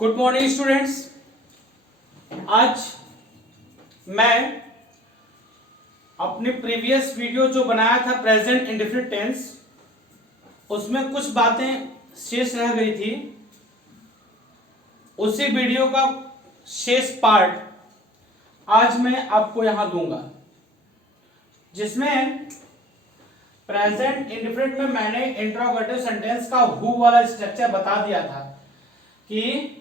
Good morning students. आज मैं अपनी प्रीवियस वीडियो जो बनाया था प्रेजेंट इंडेफिनिट टेंस, उसमें कुछ बातें शेष रह गई थी। उसी वीडियो का शेष पार्ट आज मैं आपको यहां दूंगा, जिसमें प्रेजेंट इंडेफिनिट में मैंने इंट्रोगेटिव सेंटेंस का हु वाला स्ट्रक्चर बता दिया था कि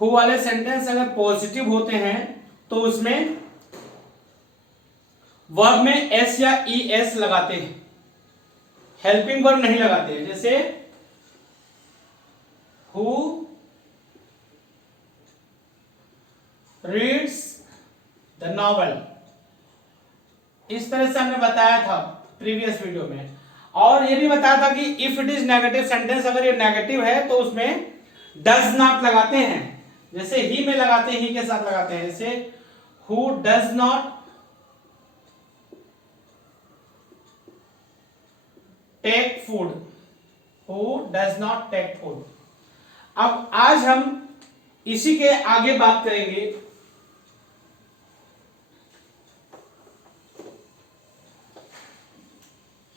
हु वाले सेंटेंस अगर पॉजिटिव होते हैं तो उसमें वर्ब में एस या ई एस लगाते हैं, हेल्पिंग वर्ब नहीं लगाते हैं। जैसे हु रीड्स द नॉवेल, इस तरह से हमने बताया था प्रीवियस वीडियो में। और ये भी बताया था कि if it is negative sentence, अगर ये नेगेटिव है तो उसमें डज नॉट लगाते हैं। जैसे ही में लगाते हैं, ही के साथ लगाते हैं। जैसे who does not take food, who does not take food. अब आज हम इसी के आगे बात करेंगे।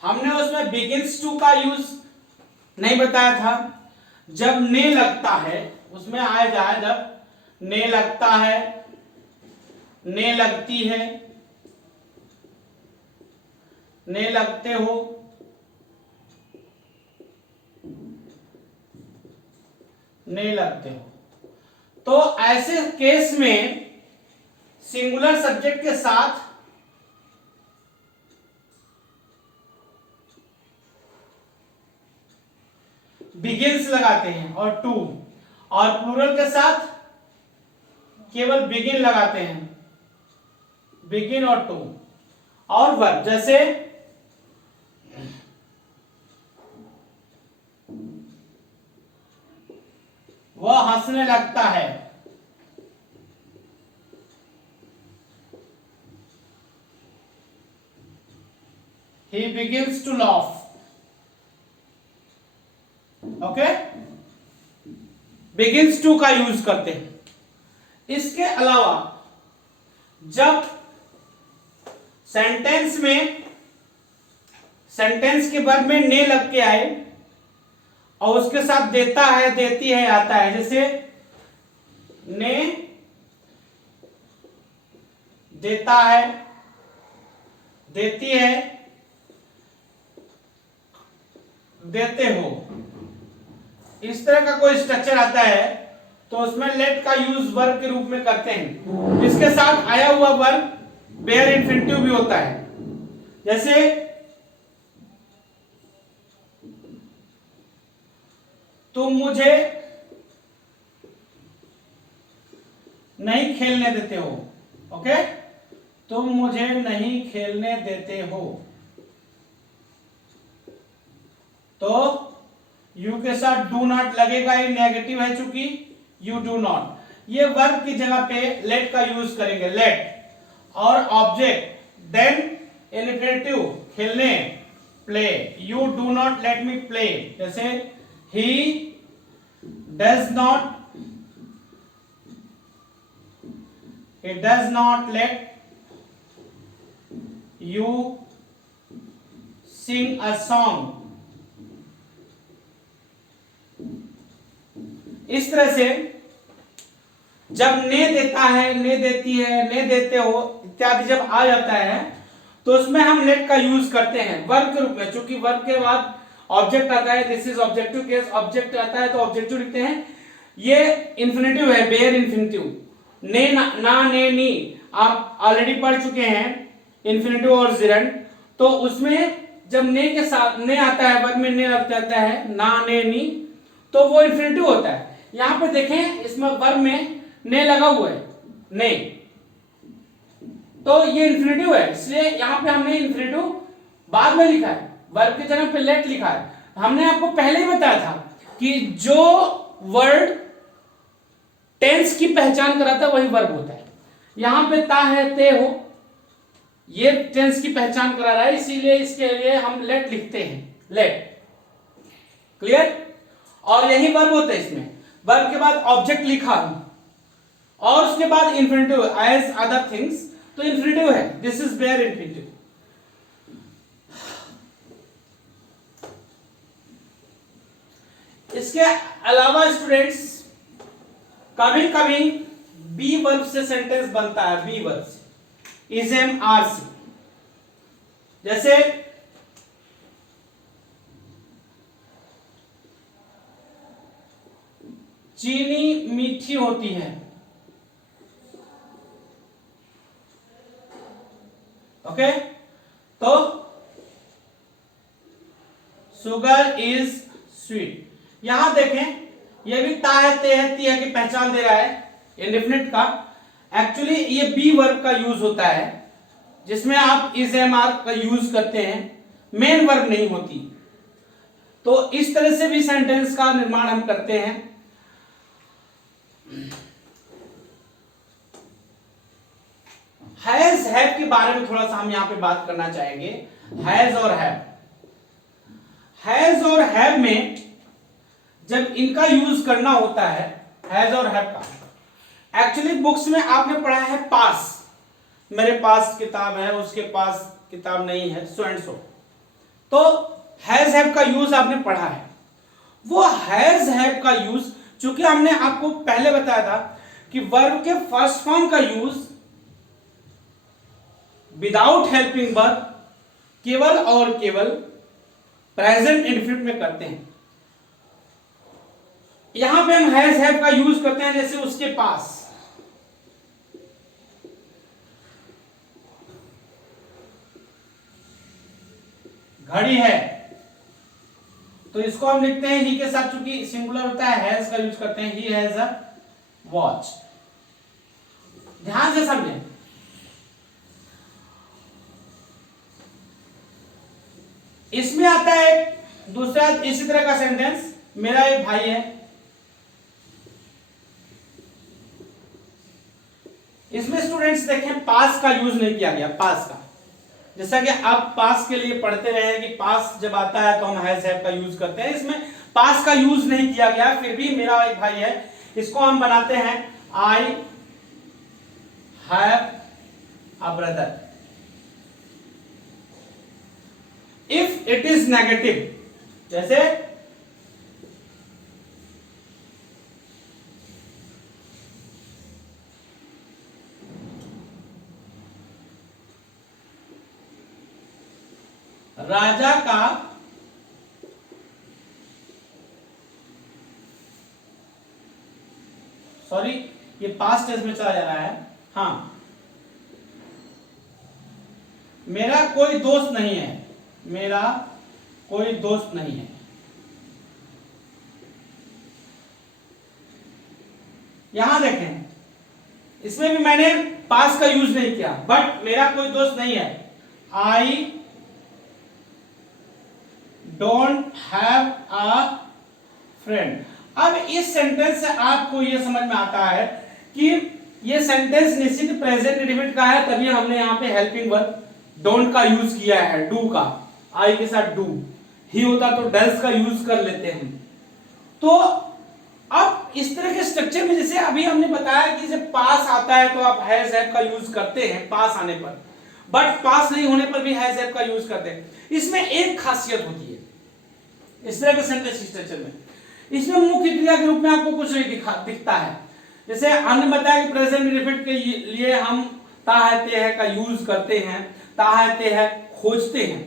हमने उसमें बिगिंस टू का यूज नहीं बताया था। जब ने लगता है उसमें आया जाए, जब ने लगता है, ने लगती है, ने लगते हो, ने लगते हो, तो ऐसे केस में सिंगुलर सब्जेक्ट के साथ बिगिंस लगाते हैं और टू, और प्लूरल के साथ केवल बिगिन लगाते हैं, बिगिन और टू, और वर्ब। जैसे वह हंसने लगता है, he begins to laugh। Okay, begins to का यूज करते हैं। इसके अलावा जब सेंटेंस के वर्ब में ने लग के आए और उसके साथ देता है, देती है आता है। जैसे ने देता है, देती है, देते हो, इस तरह का कोई स्ट्रक्चर आता है तो उसमें लेट का यूज वर्ब के रूप में करते हैं। इसके साथ आया हुआ वर्ब बेयर इन्फिनिटिव भी होता है। जैसे तुम मुझे नहीं खेलने देते हो। ओके, तुम मुझे नहीं खेलने देते हो, तो यू के साथ डू नॉट लगेगा, ये नेगेटिव है चूंकि यू डू नॉट। ये वर्ब की जगह पे लेट का यूज करेंगे, लेट। और ऑब्जेक्ट देन इन्फिनिटिव खेलने, play, you do not let me play. जैसे ही does not let you sing a song. इस तरह से जब ने देता है, ने देती है, ने देते हो इत्यादि जब आ जाता है तो उसमें हम लेट का यूज करते हैं वर्ब के रूप में। चूंकि वर्ब के बाद ऑब्जेक्ट आता है, this is objective case, object आता है तो ऑब्जेक्टिव लिखते हैं। ये इन्फिनिटिव है, बेयर इन्फिनिटिव। ने ना ने नी आप ऑलरेडी पढ़ चुके हैं, इन्फिनिटिव और जिरंड। तो उसमें जब ने के साथ ने आता है, वर्ब में ने लग जाता है, ना ने नी, तो वो इन्फिनिटिव होता है। यहां पे देखें, इसमें वर्ब में ने लगा हुआ है, ने, तो ये इन्फिनिटिव है, इसलिए यहां पे हमने इन्फिनिटिव बाद में लिखा है, वर्ब की जगह पे लेट लिखा है। हमने आपको पहले ही बताया था कि जो वर्ड टेंस की पहचान कराता है वही वर्ब होता है। यहां पे ता है, ते हो, ये टेंस की पहचान करा रहा है, इसीलिए इसके लिए हम लेट लिखते हैं, लेट। क्लियर? और यही वर्ब होता है इसमें। वर्ब के बाद ऑब्जेक्ट लिखा और उसके बाद इंफिनिटिव एज अदर थिंग्स, तो इंफिनिटिव है, दिस इज वेयर इंफिनिटिव। इसके अलावा स्टूडेंट्स कभी कभी बी वर्ब से सेंटेंस बनता है, बी वर्ब से, इज एम आर से। जैसे चीनी मीठी होती है, ओके, तो शुगर इज स्वीट। यहां देखें, ये भी ता है, ते है, ती है की पहचान दे रहा है इंडेफिनिट का। एक्चुअली ये बी वर्ब का यूज होता है जिसमें आप इज एम आर का यूज करते हैं, मेन वर्ब नहीं होती। तो इस तरह से भी सेंटेंस का निर्माण हम करते हैं। हैज हैव के बारे में थोड़ा सा हम यहां पे बात करना चाहेंगे। हैज और हैव, हैज और हैव में जब इनका यूज करना होता है, हैज और हैव का, एक्चुअली बुक्स में आपने पढ़ा है पास, मेरे पास किताब है, उसके पास किताब नहीं है, सो एंड सो। तो हैज हैव का यूज आपने पढ़ा है। वो हैज हैव का यूज, चूंकि हमने आपको पहले बताया था कि वर्ब के फर्स्ट फॉर्म का यूज विदाउट हेल्पिंग वर्ब केवल और केवल प्रेजेंट इंडेफिनिट में करते हैं। यहां पे हम हैज हैव का यूज करते हैं, जैसे उसके पास, घड़ी है, तो इसको हम लिखते हैं ही के साथ, चूंकि सिंगुलर होता है हैज का यूज करते हैं, ही हैज अ वॉच। ध्यान से समझें, इसमें आता है दूसरा इसी तरह का सेंटेंस, मेरा एक भाई है। इसमें स्टूडेंट्स देखें पास का यूज नहीं किया गया, पास का, जैसा कि आप पास के लिए पढ़ते रहे हैं कि पास जब आता है तो हम हैज हैव का यूज करते हैं, इसमें पास का यूज नहीं किया गया। फिर भी मेरा एक भाई है, इसको हम बनाते हैं I have a brother. If it is negative, जैसे राजा का सॉरी ये पास्ट टेंस में चला जा रहा है, हाँ, मेरा कोई दोस्त नहीं है, मेरा कोई दोस्त नहीं है। यहां देखें, इसमें भी मैंने पास का यूज नहीं किया, बट मेरा कोई दोस्त नहीं है, I don't have a friend. अब इस सेंटेंस से आपको यह समझ में आता है कि यह सेंटेंस निश्चित प्रेजेंट इंडेफिनिट का है, तभी हमने यहां पे हेल्पिंग वर्ब डोंट का यूज किया है, डू का, आई के साथ डू, ही होता तो डज का यूज कर लेते हैं। तो अब इस तरह के स्ट्रक्चर में, जैसे अभी हमने बताया कि जब पास आता है तो आप हैज हैव का यूज करते हैं पास आने पर, बट पास नहीं होने पर भी हैज हैव का यूज करते हैं। इसमें एक खासियत होती है इस तरह के सेंटेंस स्ट्रक्चर में, इसमें मुख्य क्रिया के रूप में आपको कुछ नहीं दिखता है। जैसे हमने बताया कि प्रेजेंट इंडेफिनिट के लिए हम ता है ते है का यूज करते हैं, ता है ते है खोजते हैं,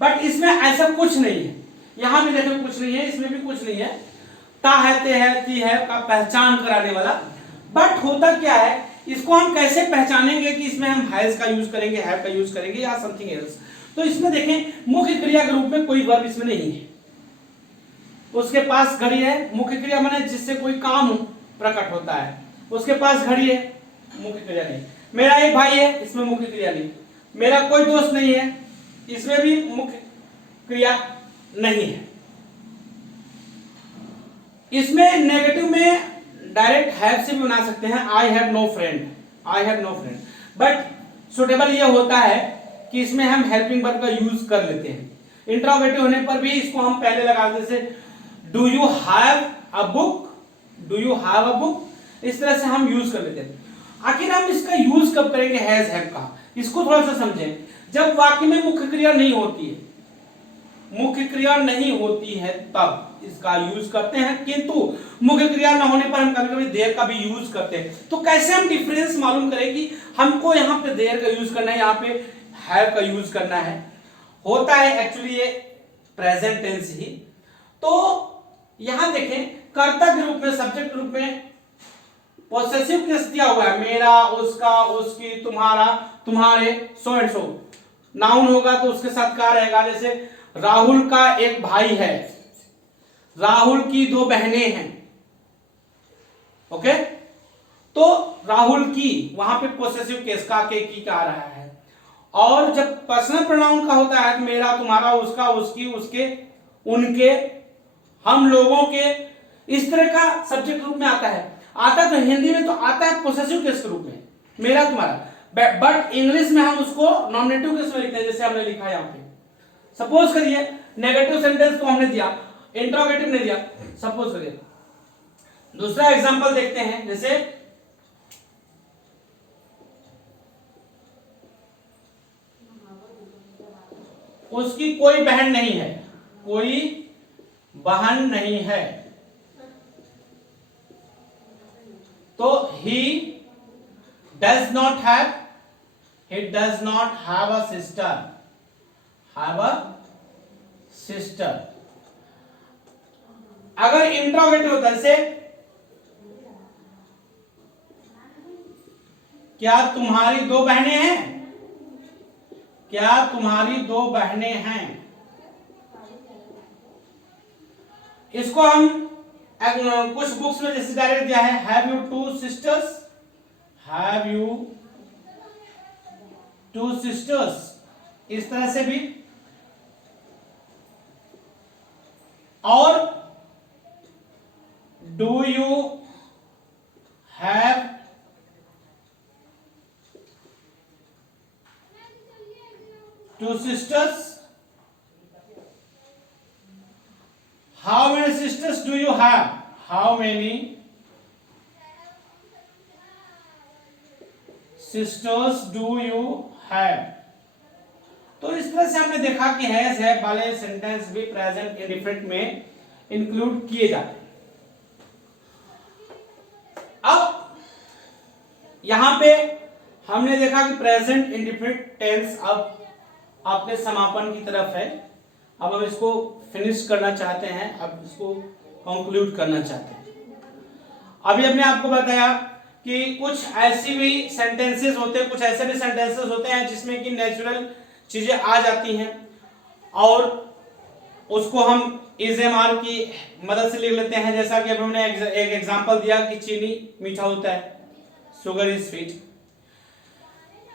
बट इसमें ऐसा कुछ नहीं है। यहां भी देखो कुछ नहीं है, इसमें भी कुछ नहीं है, ता है ते है ती है का पहचान कराने वाला। बट होता क्या है, इसको हम कैसे पहचानेंगे कि इसमें हम हैज का यूज करेंगे, हैव का यूज करेंगे या समथिंग एल्स। तो इसमें देखें मुख्य क्रिया के रूप में कोई वर्ब इसमें नहीं है। उसके पास घड़ी है, मुख्य क्रिया माने जिससे कोई काम प्रकट होता है, उसके पास घड़ी है, मुख्य क्रिया नहीं। मेरा एक भाई है, इसमें मुख्य क्रिया नहीं। मेरा कोई दोस्त नहीं है, इसमें भी मुख्य क्रिया नहीं है। इसमें नेगेटिव में डायरेक्ट हैव से भी बना सकते हैं, I have no friend, I have no friend, but suitable यह होता है कि इसमें हम हेल्पिंग वर्ब का यूज कर लेते हैं। इंट्रोगेटिव होने पर भी इसको हम पहले लगा देते, जैसे do you have a book, do you have a book, इस तरह से हम यूज कर लेते हैं। आखिर हम इसका यूज कब करेंगे हैज हैव का, इसको थोड़ा सा समझें। जब वाक्य में मुख्य क्रिया नहीं होती है, मुख्य क्रिया नहीं होती है तब इसका यूज करते हैं, किंतु मुख्य क्रिया न होने पर हम कभी कभी देयर का भी यूज करते हैं। तो कैसे हम डिफरेंस मालूम करें कि हमको यहाँ पे देयर का यूज करना है, यहाँ पे हैव का यूज करना है। होता है एक्चुअली ये प्रेजेंट टेंस ही। तो यहां देखें, कर्ता के रूप में, सब्जेक्ट के रूप में पोसेसिव केस दिया हुआ है, मेरा, उसका, उसकी, तुम्हारा, तुम्हारे, सो एंड सो। नाउन होगा तो उसके साथ क्या रहेगा, जैसे राहुल का एक भाई है, राहुल की 2 बहनें हैं। ओके, तो राहुल की, वहां पे पोसेसिव केस का के की का आ रहा है। और जब पर्सनल प्रोनाउन का होता है तो मेरा, तुम्हारा, उसका, उसकी, उसके, उनके, हम लोगों के, इस तरह का सब्जेक्ट रूप में आता है। आता तो हिंदी में तो आता है पोसेसिव केस के रूप में, मेरा, तुम्हारा, बट इंग्लिश में हम उसको नॉमिनेटिव केस में लिखते हैं, जैसे हमने लिखा यहाँ पे। सपोज करिए नेगेटिव सेंटेंस को हमने दिया, इंट्रोगेटिव नहीं दिया, सपोज करिए। दूसरा एग्जांपल देखते हैं, जैसे उसकी कोई बहन नहीं है, कोई बहन नहीं है, तो he does not have a sister, अगर इंट्रोगेटिव होता है, जैसे क्या तुम्हारी 2 बहनें हैं, क्या तुम्हारी 2 बहनें हैं, इसको हम कुछ बुक्स में जैसे डायरेक्ट दिया है, have you 2 sisters, have you 2 sisters, इस तरह से भी। और do you have two sisters, how many sisters do you have, how many sisters do you have। तो इस तरह से हमने देखा कि हैज हैव वाले सेंटेंस भी प्रेजेंट इंडिफरेंट में इंक्लूड किए जाते हैं। अब यहां पे हमने देखा कि प्रेजेंट इंडिफरेंट टेंस अब अपने समापन की तरफ है। अब हम इसको फिनिश करना चाहते हैं, अब इसको कंक्लूड करना चाहते हैं। अभी हमने आपको बताया कि कुछ ऐसी भी सेंटेंसेस होते हैं, कुछ ऐसे भी सेंटेंसेस होते हैं जिसमें कि नेचुरल चीजें आ जाती हैं और उसको हम इज़ेमार की मदद से लिख लेते हैं। जैसा कि अभी हमने एक एग्जांपल दिया कि चीनी मीठा होता है, शुगर इज स्वीट।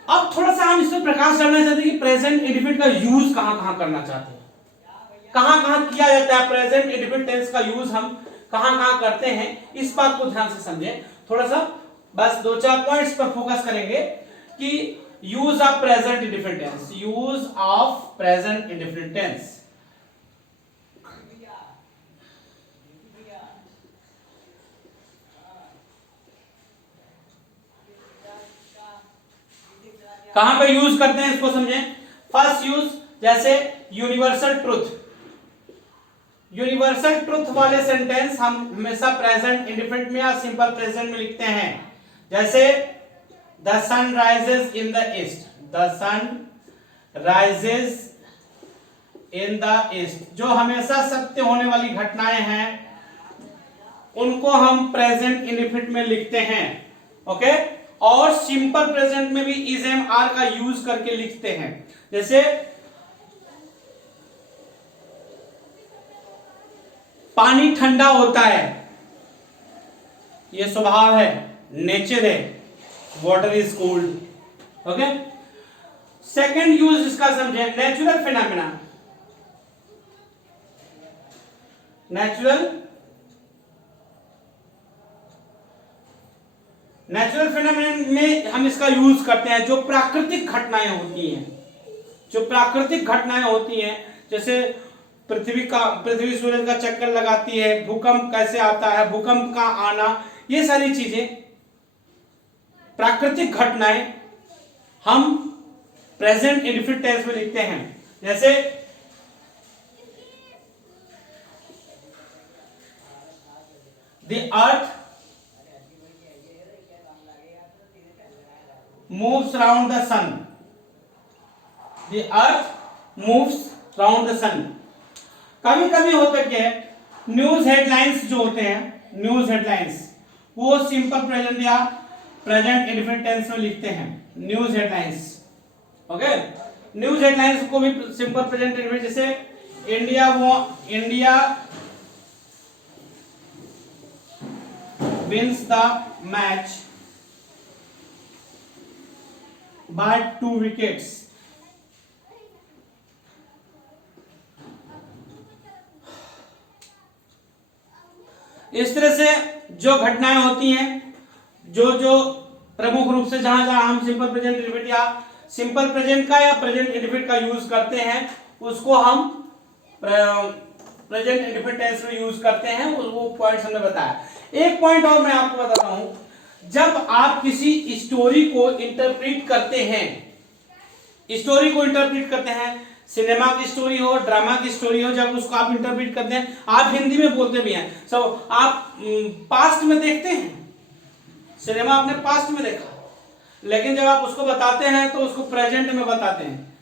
अब थोड़ा सा हम इस पर प्रकाश डालना चाहते हैं कि प्रेजेंट इंडिफिनिट का यूज कहां-कहां करना चाहते हैं, कहां-कहां किया जाता है प्रेजेंट इंडिफिनिट टेंस का यूज हम कहां-कहां करते हैं, इस बात को ध्यान से समझें। थोड़ा सा बस 2-4 पॉइंट्स पर फोकस करेंगे कि use of present indefinite tense, use of present indefinite tense. कहां पे यूज करते हैं इसको समझें। फर्स्ट यूज, जैसे यूनिवर्सल ट्रुथ, यूनिवर्सल ट्रुथ वाले सेंटेंस हम हमेशा प्रेजेंट इंडिफिनिट में या सिंपल प्रेजेंट में लिखते हैं। जैसे the sun rises in the east, the sun rises in the east, जो हमेशा सत्य होने वाली घटनाएं हैं उनको हम प्रेजेंट इंडिफिनिट में लिखते हैं। ओके, और सिंपल प्रेजेंट में भी इज एम आर का यूज करके लिखते हैं। जैसे पानी ठंडा होता है, ये स्वभाव है, नेचर है, water is cold. Okay, second use इसका समझे, नेचुरल फिनोमेना। नेचुरल फिनोमेना में हम इसका यूज करते हैं जो प्राकृतिक घटनाएं होती हैं, जो प्राकृतिक घटनाएं होती हैं। जैसे पृथ्वी सूरज का चक्कर लगाती है, भूकंप कैसे आता है, भूकंप का आना, ये सारी चीजें प्राकृतिक घटनाएं हम प्रेजेंट इंडेफिनिट टेंस में लिखते हैं। जैसे the earth moves round the sun, the earth moves round the sun। कभी कभी होता क्या है, न्यूज हेडलाइंस जो होते हैं, न्यूज हेडलाइंस वो सिंपल प्रेजेंट या प्रेजेंट इंडेफिनिट टेंस में लिखते हैं, news headlines. Okay, news headlines को भी सिंपल प्रेजेंट इंडेफिनिट, जैसे India wins the match by 2 wickets। इस तरह से जो घटनाएं होती हैं, जो प्रमुख रूप से जहां जहां हम सिंपल प्रेजेंट इंडेफिनिट या सिंपल प्रेजेंट का या प्रेजेंट इंडेफिनिट का यूज करते हैं, उसको हम प्रेजेंट इंडेफिनिट टेंस में यूज करते हैं। वो पॉइंट्स हमने बताया। एक पॉइंट और मैं आपको बताता हूं, जब आप किसी स्टोरी को इंटरप्रेट करते हैं, सिनेमा की स्टोरी हो, ड्रामा की स्टोरी हो, जब उसको आप इंटरप्रेट करते हैं, आप हिंदी में बोलते भी हैं, सब आप पास्ट में देखते हैं, सिनेमा आपने पास्ट में देखा, लेकिन जब आप उसको बताते हैं तो उसको प्रेजेंट में बताते हैं।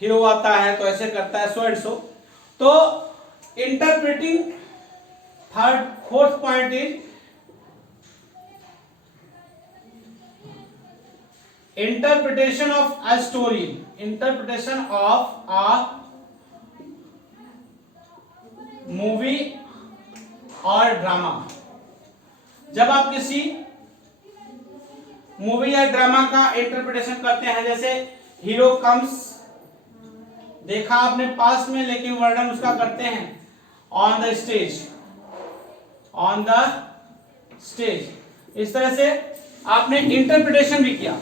हीरो आता है तो ऐसे करता है, सो एंड सो। तो interpreting, fourth point is interpretation of a story, interpretation of a movie और ड्रामा। जब आप किसी मूवी या ड्रामा का इंटरप्रिटेशन करते हैं, जैसे हीरो कम्स, देखा आपने पास्ट में, लेकिन वर्णन उसका करते हैं ऑन द स्टेज। इस तरह से आपने इंटरप्रिटेशन भी किया।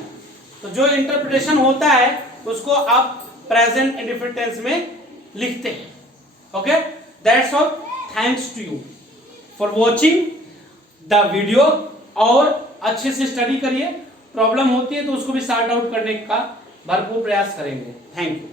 तो जो इंटरप्रिटेशन होता है उसको आप प्रेजेंट इंडेफिनिट टेंस में लिखते हैं। Okay, that's all. Thanks to you for watching the video. और अच्छे से स्टडी करिए, प्रॉब्लम होती है तो उसको भी सॉर्ट आउट करने का भरपूर प्रयास करेंगे। Thank you.